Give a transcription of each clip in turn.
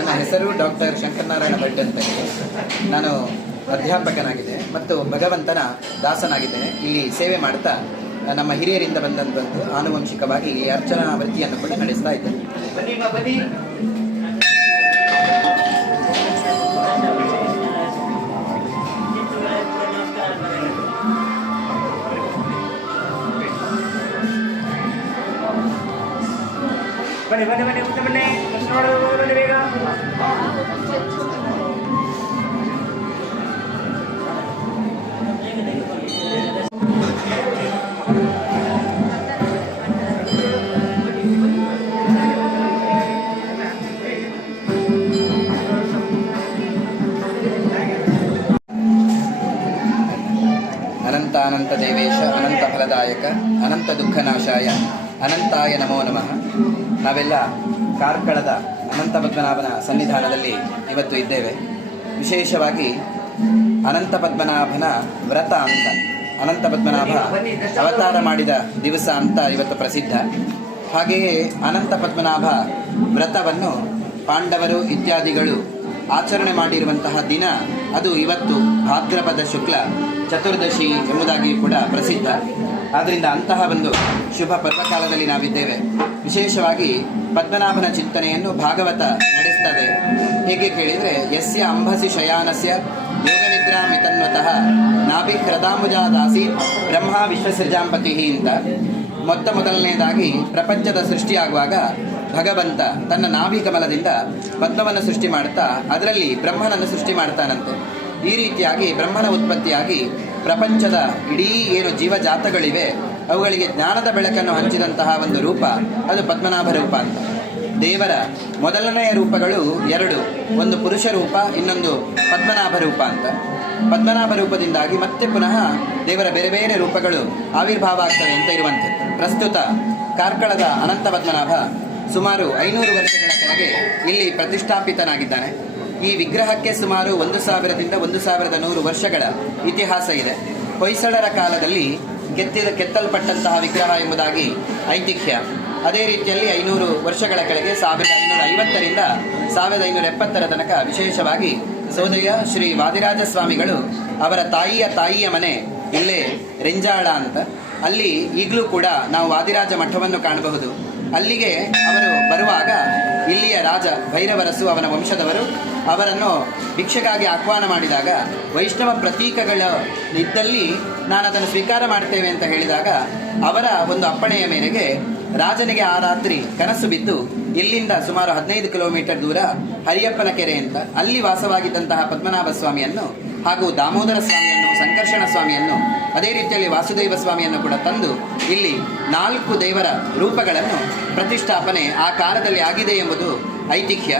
ನನ್ನ ಹೆಸರು ಡಾಕ್ಟರ್ ಶಂಕರನಾರಾಯಣ ಭಟ್ ಅಂತ. ನಾನು ಅಧ್ಯಾಪಕನಾಗಿದೆ ಮತ್ತು ಭಗವಂತನ ದಾಸನಾಗಿದ್ದೇನೆ. ಇಲ್ಲಿ ಸೇವೆ ಮಾಡ್ತಾ ನಮ್ಮ ಹಿರಿಯರಿಂದ ಬಂದಂಥದ್ದು ಆನುವಂಶಿಕವಾಗಿ ಈ ಅರ್ಚನಾ ವೃತ್ತಿಯನ್ನು ಕೂಡ ನಡೆಸ್ತಾ ಇದ್ದೇನೆ. ಬನ್ನಿ ಬನ್ನಿ ಬನ್ನಿ ಮುಂದೆ ಬನ್ನಿ ಬನ್ನಿ ಬೇಗ. ಅನಂತ ದೇವೇಶ ಅನಂತ ಫಲದಾಯಕ ಅನಂತ ದುಃಖನಾಶಾಯ ಅನಂತಾಯ ನಮೋ ನಮಃ. ನಾವೆಲ್ಲ ಕಾರ್ಕಳದ ಅನಂತ ಪದ್ಮನಾಭನ ಸನ್ನಿಧಾನದಲ್ಲಿ ಇವತ್ತು ಇದ್ದೇವೆ. ವಿಶೇಷವಾಗಿ ಅನಂತ ಪದ್ಮನಾಭನ ವ್ರತ ಅಂತ, ಅನಂತ ಪದ್ಮನಾಭ ಅವತಾರ ಮಾಡಿದ ದಿವಸ ಅಂತ ಇವತ್ತು ಪ್ರಸಿದ್ಧ. ಹಾಗೆಯೇ ಅನಂತ ಪದ್ಮನಾಭ ವ್ರತವನ್ನು ಪಾಂಡವರು ಇತ್ಯಾದಿಗಳು ಆಚರಣೆ ಮಾಡಿರುವಂತಹ ದಿನ ಅದು ಇವತ್ತು ಭಾದ್ರಪದ ಶುಕ್ಲ ಚತುರ್ದಶಿ ಎಂಬುದಾಗಿ ಕೂಡ ಪ್ರಸಿದ್ಧ. ಆದ್ದರಿಂದ ಅಂತಹ ಒಂದು ಶುಭ ಪರ್ವಕಾಲದಲ್ಲಿ ನಾವಿದ್ದೇವೆ. ವಿಶೇಷವಾಗಿ ಪದ್ಮನಾಭನ ಚಿಂತನೆಯನ್ನು ಭಾಗವತ ನಡೆಸ್ತದೆ. ಹೇಗೆ ಕೇಳಿದರೆ, ಯಸ್ಯ ಅಂಬಸಿ ಶಯಾನಸ್ಯ ಯೋಗನಿದ್ರಾ ಮಿತನ್ವತಃ ನಾಭಿ ಹೃದಾಂಬುಜಾದಾಸಿ ಬ್ರಹ್ಮ ವಿಶ್ವಸೃಜಾಂಪತಿ ಅಂತ. ಮೊದಲನೇದಾಗಿ ಪ್ರಪಂಚದ ಸೃಷ್ಟಿಯಾಗುವಾಗ ಭಗವಂತ ತನ್ನ ನಾಭಿಕಮಲದಿಂದ ಪದ್ಮವನ್ನು ಸೃಷ್ಟಿ ಮಾಡ್ತಾ ಅದರಲ್ಲಿ ಬ್ರಹ್ಮನನ್ನು ಸೃಷ್ಟಿ ಮಾಡ್ತಾನಂತೆ. ಈ ರೀತಿಯಾಗಿ ಬ್ರಹ್ಮನ ಉತ್ಪತ್ತಿಯಾಗಿ ಪ್ರಪಂಚದ ಇಡೀ ಏನು ಜೀವಜಾತಗಳಿವೆ ಅವುಗಳಿಗೆ ಜ್ಞಾನದ ಬೆಳಕನ್ನು ಹಂಚಿದಂತಹ ಒಂದು ರೂಪ ಅದು ಪದ್ಮನಾಭ ರೂಪ ಅಂತ. ದೇವರ ಮೊದಲನೆಯ ರೂಪಗಳು ಎರಡು, ಒಂದು ಪುರುಷ ರೂಪ, ಇನ್ನೊಂದು ಪದ್ಮನಾಭ ರೂಪ ಅಂತ. ಪದ್ಮನಾಭ ರೂಪದಿಂದಾಗಿ ಮತ್ತೆ ಪುನಃ ದೇವರ ಬೇರೆ ಬೇರೆ ರೂಪಗಳು ಆವಿರ್ಭಾವ ಆಗ್ತವೆ ಅಂತ ಇರುವಂಥದ್ದು. ಪ್ರಸ್ತುತ ಕಾರ್ಕಳದ ಅನಂತ ಪದ್ಮನಾಭ ಸುಮಾರು 500 ವರ್ಷಗಳ ಕೆಳಗೆ ಇಲ್ಲಿ ಪ್ರತಿಷ್ಠಾಪಿತನಾಗಿದ್ದಾನೆ. ಈ ವಿಗ್ರಹಕ್ಕೆ ಸುಮಾರು 1000ದಿಂದ 1100 ವರ್ಷಗಳ ಇತಿಹಾಸ ಇದೆ. ಹೊಯ್ಸಳರ ಕಾಲದಲ್ಲಿ ಕೆತ್ತಲ್ಪಟ್ಟಂತಹ ವಿಗ್ರಹ ಎಂಬುದಾಗಿ ಐತಿಹ್ಯ. ಅದೇ ರೀತಿಯಲ್ಲಿ 500 ವರ್ಷಗಳ ಕೆಳಗೆ 1550ರಿಂದ 1570 ತನಕ ವಿಶೇಷವಾಗಿ ಸೋದಯ್ಯ ಶ್ರೀ ವಾದಿರಾಜ ಸ್ವಾಮಿಗಳು ಅವರ ತಾಯಿಯ ಮನೆ ಇಲ್ಲೇ ರೆಂಜಾಳ ಅಂತ. ಅಲ್ಲಿ ಈಗಲೂ ಕೂಡ ನಾವು ವಾದಿರಾಜ ಮಠವನ್ನು ಕಾಣಬಹುದು. ಅಲ್ಲಿಗೆ ಅವರು ಬರುವಾಗ ಇಲ್ಲಿಯ ರಾಜ ಭೈರವರಸು ಅವನ ವಂಶದವರು ಅವರನ್ನು ಭಿಕ್ಷೆಗಾಗಿ ಆಹ್ವಾನ ಮಾಡಿದಾಗ ವೈಷ್ಣವ ಪ್ರತೀಕಗಳ ಇದ್ದಲ್ಲಿ ನಾನು ಅದನ್ನು ಸ್ವೀಕಾರ ಮಾಡ್ತೇವೆ ಅಂತ ಹೇಳಿದಾಗ ಅವರ ಒಂದು ಅಪ್ಪಣೆಯ ಮೇರೆಗೆ ರಾಜನಿಗೆ ಆ ರಾತ್ರಿ ಕನಸು ಬಿದ್ದು ಇಲ್ಲಿಂದ ಸುಮಾರು 15 ಕಿಲೋಮೀಟರ್ ದೂರ ಹರಿಯಪ್ಪನ ಕೆರೆ ಅಂತ ಅಲ್ಲಿ ವಾಸವಾಗಿದ್ದಂತಹ ಪದ್ಮನಾಭ ಸ್ವಾಮಿಯನ್ನು ಹಾಗೂ ದಾಮೋದರ ಸ್ವಾಮಿಯನ್ನು, ಸಂಕರ್ಷಣ ಸ್ವಾಮಿಯನ್ನು, ಅದೇ ರೀತಿಯಲ್ಲಿ ವಾಸುದೇವ ಸ್ವಾಮಿಯನ್ನು ಕೂಡ ತಂದು ಇಲ್ಲಿ 4 ದೇವರ ರೂಪಗಳನ್ನು ಪ್ರತಿಷ್ಠಾಪನೆ ಆ ಕಾಲದಲ್ಲಿ ಆಗಿದೆ ಎಂಬುದು ಐತಿಹ್ಯ.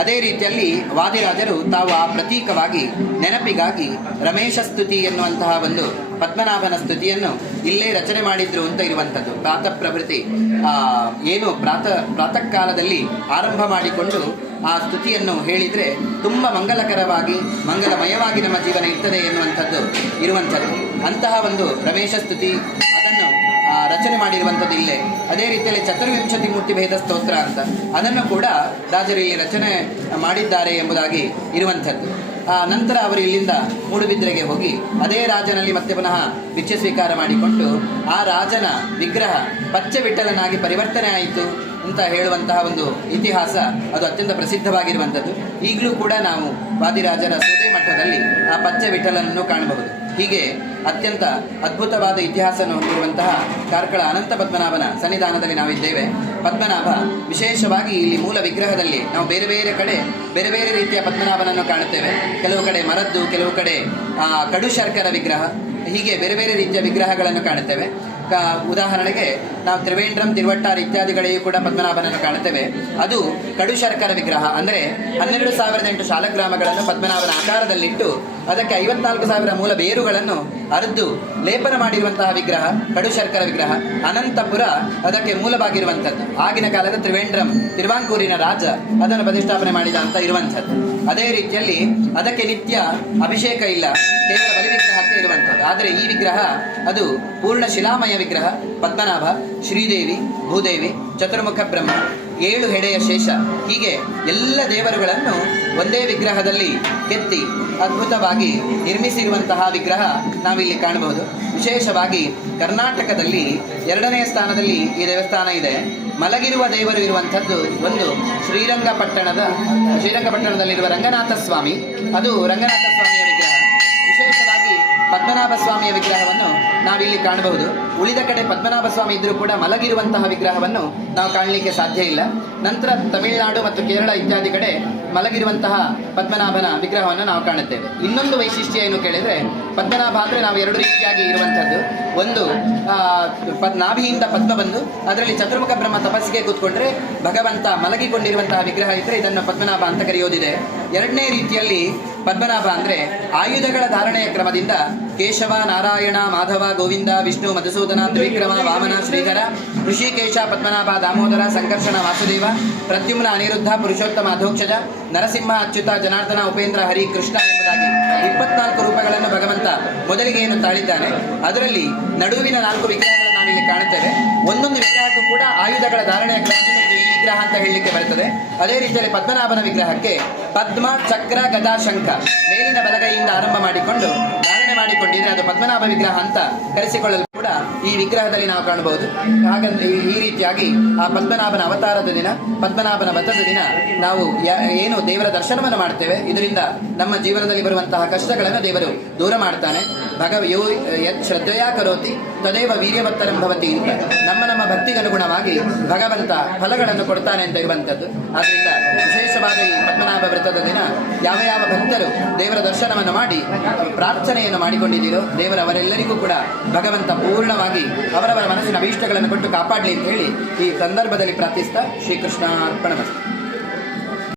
ಅದೇ ರೀತಿಯಲ್ಲಿ ವಾದಿರಾಜರು ತಾವು ಆ ಪ್ರತೀಕವಾಗಿ ನೆನಪಿಗಾಗಿ ರಮೇಶ ಸ್ತುತಿ ಎನ್ನುವಂತಹ ಒಂದು ಪದ್ಮನಾಭನ ಸ್ತುತಿಯನ್ನು ಇಲ್ಲೇ ರಚನೆ ಮಾಡಿದ್ರು ಅಂತ ಇರುವಂಥದ್ದು. ಪ್ರಾತಃ ಪ್ರಭೃತಿ ಏನು ಪ್ರಾತಃ ಕಾಲದಲ್ಲಿ ಆರಂಭ ಮಾಡಿಕೊಂಡು ಆ ಸ್ತುತಿಯನ್ನು ಹೇಳಿದರೆ ತುಂಬ ಮಂಗಲಕರವಾಗಿ ಮಂಗಲಮಯವಾಗಿ ನಮ್ಮ ಜೀವನ ಇರ್ತದೆ ಎನ್ನುವಂಥದ್ದು ಇರುವಂಥದ್ದು. ಅಂತಹ ಒಂದು ರಮೇಶ ಸ್ತುತಿ ಅದನ್ನು ರಚನೆ ಮಾಡಿರುವಂಥದ್ದು ಇಲ್ಲೇ. ಅದೇ ರೀತಿಯಲ್ಲಿ ಚತುರ್ವಿಂಶತಿ ಮೂರ್ತಿ ಭೇದ ಸ್ತೋತ್ರ ಅಂತ ಅದನ್ನು ಕೂಡ ರಾಜರು ಇಲ್ಲಿ ರಚನೆ ಮಾಡಿದ್ದಾರೆ ಎಂಬುದಾಗಿ ಇರುವಂಥದ್ದು. ನಂತರ ಅವರು ಇಲ್ಲಿಂದ ಮೂಡುಬಿದ್ರೆಗೆ ಹೋಗಿ ಅದೇ ರಾಜನಲ್ಲಿ ಮತ್ತೆ ಪುನಃ ಭಿಕ್ಷೆ ಸ್ವೀಕಾರ ಮಾಡಿಕೊಂಡು ಆ ರಾಜನ ವಿಗ್ರಹ ಪಚ್ಚೆ ವಿಠಲನಾಗಿ ಪರಿವರ್ತನೆ ಆಯಿತು ಅಂತ ಹೇಳುವಂತಹ ಒಂದು ಇತಿಹಾಸ ಅದು ಅತ್ಯಂತ ಪ್ರಸಿದ್ಧವಾಗಿರುವಂಥದ್ದು. ಈಗಲೂ ಕೂಡ ನಾವು ವಾದಿರಾಜರ ಸೋದೆ ಮಠದಲ್ಲಿ ಆ ಪಚ್ಚೆ ವಿಠಲನನ್ನು ಕಾಣಬಹುದು. ಹೀಗೆ ಅತ್ಯಂತ ಅದ್ಭುತವಾದ ಇತಿಹಾಸವನ್ನು ಹೊಂದಿರುವಂತಹ ಕಾರ್ಕಳ ಅನಂತ ಪದ್ಮನಾಭನ ಸನ್ನಿಧಾನದಲ್ಲಿ ನಾವಿದ್ದೇವೆ. ಪದ್ಮನಾಭ ವಿಶೇಷವಾಗಿ ಇಲ್ಲಿ ಮೂಲ ವಿಗ್ರಹದಲ್ಲಿ ನಾವು ಬೇರೆ ಬೇರೆ ಕಡೆ ಬೇರೆ ಬೇರೆ ರೀತಿಯ ಪದ್ಮನಾಭನನ್ನು ಕಾಣುತ್ತೇವೆ. ಕೆಲವು ಕಡೆ ಮರದ್ದು, ಕೆಲವು ಕಡೆ ಕಡು ಶರ್ಕರ ವಿಗ್ರಹ, ಹೀಗೆ ಬೇರೆ ಬೇರೆ ರೀತಿಯ ವಿಗ್ರಹಗಳನ್ನು ಕಾಣುತ್ತೇವೆ. ಉದಾಹರಣೆಗೆ ನಾವು ತ್ರಿವೇಂದ್ರಂ, ತಿರುವಟ್ಟಾರು ಇತ್ಯಾದಿಗಳಿಗೂ ಕೂಡ ಪದ್ಮನಾಭನನ್ನು ಕಾಣುತ್ತೇವೆ. ಅದು ಕಡು ಶರ್ಕರ ವಿಗ್ರಹ. ಅಂದರೆ 12,008 ಶಾಲಗ್ರಾಮಗಳನ್ನು ಪದ್ಮನಾಭನ ಆಕಾರದಲ್ಲಿಟ್ಟು ಅದಕ್ಕೆ 54,000 ಮೂಲ ಬೇರುಗಳನ್ನು ಅರ್ದು ಲೇಪನ ಮಾಡಿರುವಂತಹ ವಿಗ್ರಹ ಕಡು ಶರ್ಕರ ವಿಗ್ರಹ. ಅನಂತಪುರ ಅದಕ್ಕೆ ಮೂಲವಾಗಿರುವಂಥದ್ದು. ಆಗಿನ ಕಾಲದ ತ್ರಿವೇಂದ್ರಂ, ತಿರುವಾಂಕೂರಿನ ರಾಜ ಅದನ್ನು ಪ್ರತಿಷ್ಠಾಪನೆ ಮಾಡಿದ ಅಂತ ಇರುವಂಥದ್ದು. ಅದೇ ರೀತಿಯಲ್ಲಿ ಅದಕ್ಕೆ ನಿತ್ಯ ಅಭಿಷೇಕ ಇಲ್ಲ, ಕೇವಲ ಬಲಿ ವಿಗ್ರಹಕ್ಕೆ ಇರುವಂಥದ್ದು. ಆದರೆ ಈ ವಿಗ್ರಹ ಅದು ಪೂರ್ಣ ಶಿಲಾಮಯ ವಿಗ್ರಹ. ಪದ್ಮನಾಭ, ಶ್ರೀದೇವಿ, ಭೂದೇವಿ, ಚತುರ್ಮುಖ ಬ್ರಹ್ಮ, 7 ಹೆಡೆಯ ಶೇಷ, ಹೀಗೆ ಎಲ್ಲ ದೇವರುಗಳನ್ನು ಒಂದೇ ವಿಗ್ರಹದಲ್ಲಿ ಕೆತ್ತಿ ಅದ್ಭುತವಾಗಿ ನಿರ್ಮಿಸಿರುವಂತಹ ವಿಗ್ರಹ ನಾವಿಲ್ಲಿ ಕಾಣಬಹುದು. ವಿಶೇಷವಾಗಿ ಕರ್ನಾಟಕದಲ್ಲಿ 2ನೇ ಸ್ಥಾನದಲ್ಲಿ ಈ ದೇವಸ್ಥಾನ ಇದೆ. ಮಲಗಿರುವ ದೇವರು ಇರುವಂಥದ್ದು ಒಂದು ಶ್ರೀರಂಗಪಟ್ಟಣದಲ್ಲಿರುವ ರಂಗನಾಥ ಸ್ವಾಮಿ, ಅದು ರಂಗನಾಥ ಸ್ವಾಮಿಯ ವಿಗ್ರಹ. ವಿಶೇಷವಾಗಿ ಪದ್ಮನಾಭ ಸ್ವಾಮಿಯ ವಿಗ್ರಹವನ್ನು ನಾವಿಲ್ಲಿ ಕಾಣಬಹುದು. ಉಳಿದ ಕಡೆ ಪದ್ಮನಾಭ ಸ್ವಾಮಿ ಇದ್ರೂ ಕೂಡ ಮಲಗಿರುವಂತಹ ವಿಗ್ರಹವನ್ನು ನಾವು ಕಾಣಲಿಕ್ಕೆ ಸಾಧ್ಯ ಇಲ್ಲ. ನಂತರ ತಮಿಳುನಾಡು ಮತ್ತು ಕೇರಳ ಇತ್ಯಾದಿ ಕಡೆ ಮಲಗಿರುವಂತಹ ಪದ್ಮನಾಭನ ವಿಗ್ರಹವನ್ನು ನಾವು ಕಾಣುತ್ತೇವೆ. ಇನ್ನೊಂದು ವೈಶಿಷ್ಟ್ಯ ಏನು ಕೇಳಿದರೆ, ಪದ್ಮನಾಭ ಅಂದರೆ ನಾವು 2 ರೀತಿಯಾಗಿ ಇರುವಂಥದ್ದು. ಒಂದು ನಾಭಿಯಿಂದ ಪದ್ಮ ಬಂದು ಅದರಲ್ಲಿ ಚತುರ್ಮುಖ ಬ್ರಹ್ಮ ತಪಸ್ಸಿಗೆ ಕೂತ್ಕೊಂಡ್ರೆ ಭಗವಂತ ಮಲಗಿಕೊಂಡಿರುವಂತಹ ವಿಗ್ರಹ ಇದ್ದರೆ ಇದನ್ನು ಪದ್ಮನಾಭ ಅಂತ ಕರೆಯೋದಿದೆ. 2ನೇ ರೀತಿಯಲ್ಲಿ ಪದ್ಮನಾಭ ಅಂದರೆ ಆಯುಧಗಳ ಧಾರಣೆಯ ಕ್ರಮದಿಂದ ಕೇಶವ, ನಾರಾಯಣ, ಮಾಧವ, ಗೋವಿಂದ, ವಿಷ್ಣು, ಮಧುಸೂದನ, ತ್ರಿವಿಕ್ರಮ, ವಾಮನ, ಶ್ರೀಧರ, ಋಷಿಕೇಶ, ಪದ್ಮನಾಭ, ದಾಮೋದರ, ಸಂಕರ್ಷಣ, ವಾಸುದೇವ, ಪ್ರದ್ಯುಮ್ನ, ಅನಿರುದ್ಧ, ಪುರುಷೋತ್ತಮ, ಅಧೋಕ್ಷಜ, ನರಸಿಂಹ, ಅಚ್ಯುತ, ಜನಾರ್ದನ, ಉಪೇಂದ್ರ, ಹರಿ, ಕೃಷ್ಣ ಎಂಬುದಾಗಿ 24 ರೂಪಗಳನ್ನು ಭಗವಂತ ಮೊದಲಿಗೆ ಏನು ತಾಳಿದ್ದಾನೆ. ಅದರಲ್ಲಿ ನಡುವಿನ 4 ವಿಗ್ರಹಗಳನ್ನು ನಾವಿಲ್ಲಿ ಕಾಣುತ್ತೇವೆ. ಒಂದೊಂದು ವಿಗ್ರಹಕ್ಕೂ ಕೂಡ ಆಯುಧಗಳ ಧಾರಣೆಯ ಕ್ರಮದಿಂದ ಈ ವಿಗ್ರಹ ಅಂತ ಹೇಳಲಿಕ್ಕೆ ಬರುತ್ತದೆ. ಅದೇ ರೀತಿಯಲ್ಲಿ ಪದ್ಮನಾಭನ ವಿಗ್ರಹಕ್ಕೆ ಪದ್ಮ, ಚಕ್ರ, ಗದಾ, ಶಂಖ ಮೇಲಿನ ಬಲಗೈಯಿಂದ ಆರಂಭ ಮಾಡಿಕೊಂಡು ಧಾರಣೆ ಮಾಡಿಕೊಂಡಿದ್ರೆ ಅದು ಪದ್ಮನಾಭ ವಿಗ್ರಹ ಅಂತ ಕರೆಸಿಕೊಳ್ಳಲು ಕೂಡ ಈ ವಿಗ್ರಹದಲ್ಲಿ ನಾವು ಕಾಣಬಹುದು. ಹಾಗಂತ ಈ ರೀತಿಯಾಗಿ ಆ ಪದ್ಮನಾಭನ ಅವತಾರದ ದಿನ, ಪದ್ಮನಾಭನ ವ್ರತದ ದಿನ ನಾವು ಏನು ದೇವರ ದರ್ಶನವನ್ನು ಮಾಡ್ತೇವೆ. ಇದರಿಂದ ನಮ್ಮ ಜೀವನದಲ್ಲಿ ಬರುವಂತಹ ಕಷ್ಟಗಳನ್ನು ದೇವರು ದೂರ ಮಾಡ್ತಾನೆ. ಯೋ ಯತ್ ಶ್ರದ್ಧೆಯ ಕರೋತಿ ತದೇವ ವೀರ್ಯವತ್ತರಂ ಭವತಿ ಅಂತ ನಮ್ಮ ಭಕ್ತಿಗನುಗುಣವಾಗಿ ಭಗವಂತ ಫಲಗಳನ್ನು ಕೊಡ್ತಾನೆ ಅಂತ ಇರುವಂಥದ್ದು. ಆದ್ದರಿಂದ ವಿಶೇಷವಾದ ಈ ಪದ್ಮನಾಭ ವ್ರತದ ದಿನ ಯಾವ ಯಾವ ಭಕ್ತರು ದೇವರ ದರ್ಶನವನ್ನು ಮಾಡಿ ಪ್ರಾರ್ಥನೆಯನ್ನು ಮಾಡಿಕೊಂಡಿದ್ದೀರೋ ಅವರೆಲ್ಲರಿಗೂ ಕೂಡ ಭಗವಂತ ಪೂರ್ಣವಾಗಿ ಅವರವರ ಮನಸ್ಸಿನ ಅಭೀಷ್ಟಗಳನ್ನು ಕೊಟ್ಟು ಕಾಪಾಡಲಿ ಅಂತ ಹೇಳಿ ಈ ಸಂದರ್ಭದಲ್ಲಿ ಪ್ರಾರ್ಥಿಸ್ತಾ ಶ್ರೀಕೃಷ್ಣ ಅರ್ಪಣಮಸ್ತು.